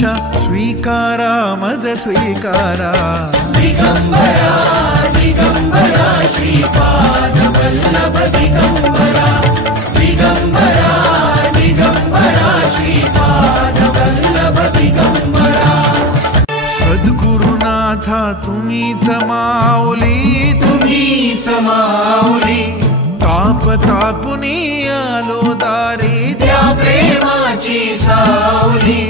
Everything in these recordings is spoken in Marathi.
तुमच्या स्वीकारा मज स्वीकारा दिगंबरा दिगंबरा श्रीपाद वल्लभ दिगंबरा दिगंबरा दिगंबरा श्रीपाद वल्लभ दिगंबरा सद्गुरुनाथा तुम्हीच माऊली तुम्हीच माऊली ताप तापुनी आलो दारी त्या प्रेमाची सावली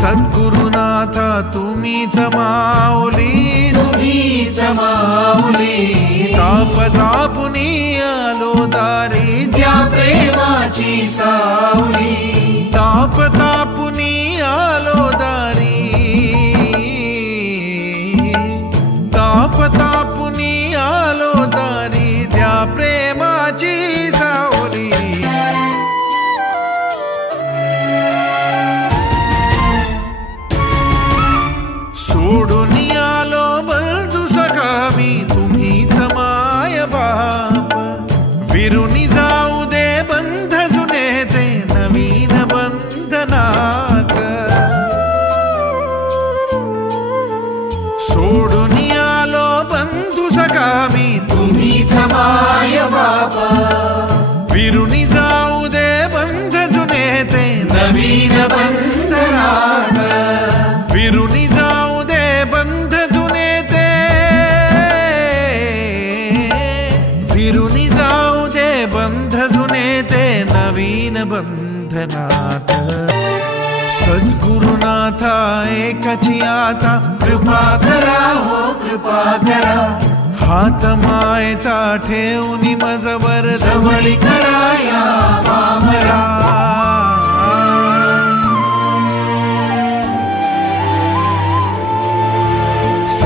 सद्गुरुनाथा तुम्हीच माऊली तुम्हीच माऊली ताप तापुनी आलो दारी त्या प्रेमाची सावली ताप तापुनी आलो दारी ताप तापुनी आलो दारी त्या प्रेमाची सावली सोडून आलो बंधू सखा मी तुम्हीच माय बाप विरुनी जाऊ दे बंध जुने ते नवीन बंधनात सोडून आलो बंधू सखा मी तुम्हीच माय बाबा विरुनी जाऊ दे बंध जुने ते नवीन बंधनात विरुनी जाऊ दे बंध जुने ते विरुनी जाऊ दे बंध जुने ते नवीन बंधनात सद्गुरुनाथा एकची आता कृपा करा हो कृपा करा हात मायेचा ठेवून मजवर जवळी करा या पामरा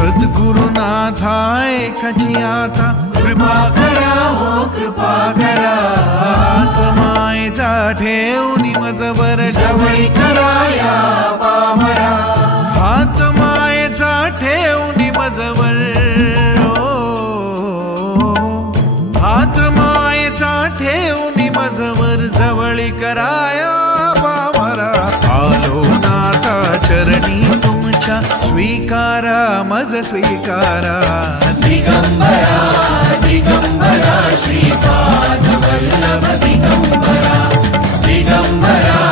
सद्गुरुनाथा एकची आता कृपा करा हो कृपा करा हात मायेचा ठेवून मजवर जवळी करा या पामरा हात मायेचा ठेवून मजवर हात मायेचा ठेवून मजवर जवळी कराया पामरा आलो नाथा चरणी तुमच्या स्वीकारा मज स्वीकारा दिगंबरा दिगंबरा श्रीपाद वल्लभ दिगंबरा दिगंबरा